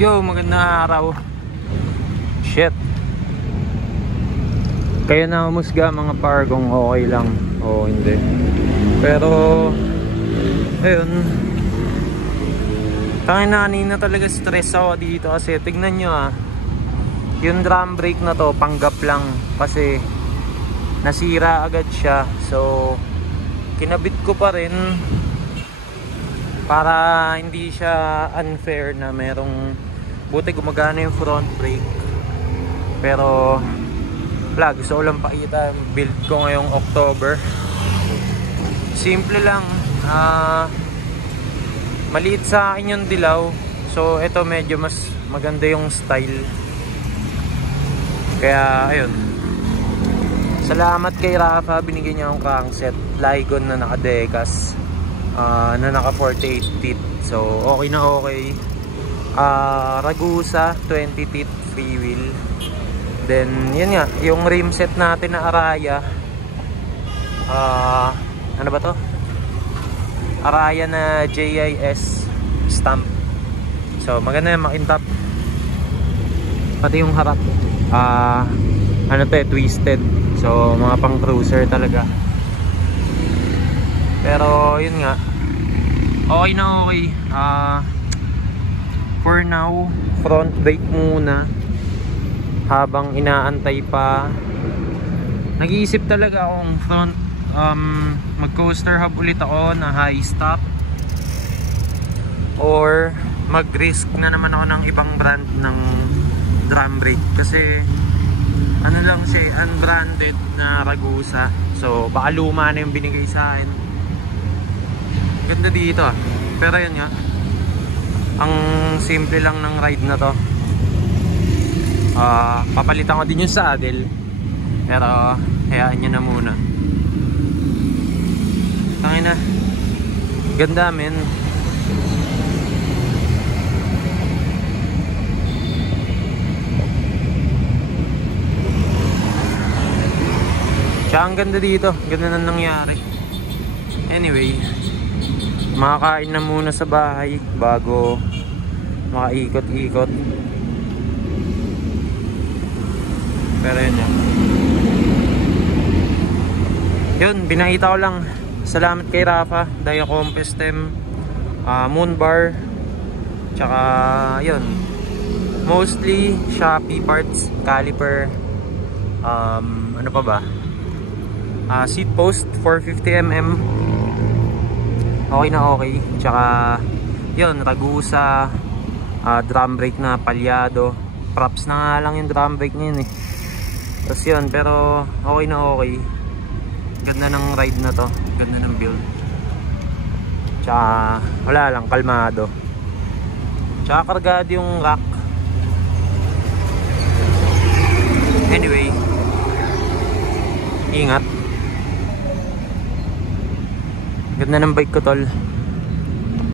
Yo, magandang araw. Shit. Kaya na humusga mga par kung okay lang o hindi. Pero ayun, kanina talaga stress ako dito kasi tignan nyo yung drum brake na to panggap lang kasi nasira agad siya. So kinabit ko pa rin para hindi siya unfair na merong buti gumagana yung front brake. Pero wala, gusto ko lang pakita yung build ko ngayong October. Simple lang, maliit sa akin yung dilaw. So ito medyo mas maganda yung style. Kaya ayun, salamat kay Rafa, binigyan niya akong crankset Lygon na naka-dekas, na naka 48 teeth. So okay na okay. Ragusa 20 teeth free wheel. Then yun nga, yung rim set natin na Araya, ano ba to? Araya na JIS stamp. So maganda yung makintap. Pati yung harap ano to twisted. So mga pang cruiser talaga. Pero yun nga, okay na okay. For now, front brake muna habang inaantay pa. Nag-iisip talaga akong front mag coaster hub ulit ako na high stop, or mag risk na naman ako ng ibang brand ng drum brake kasi ano lang siya, unbranded na Ragusa. So baka luma na yung binigay sa akin. Ganda dito pero yun nga, ang simple lang ng ride na to. Papalitan ko din yung saddle, pero hayaan nyo na muna. Tangin na, ganda men. Tsaka ang ganda dito, ganda na nangyari. Anyway, makakain na muna sa bahay bago makaikot-ikot. Pero yun yan. Yun, binakita ko lang. Salamat kay Rafa, Dia Compass Stem, Moon Bar, tsaka yun, mostly Shopee parts, caliper, ano pa ba, seat post 450mm. Okay na okay. Tsaka yun, Ragusa, drum brake na palyado. Props na nga lang yung drum brake niya yun Tapos yun, pero okay na okay. Ganda ng ride na to, ganda ng build. Tsaka wala lang, kalmado. Tsaka kargado yung rack. Anyway, ingat. Ganda ng bike ko tol.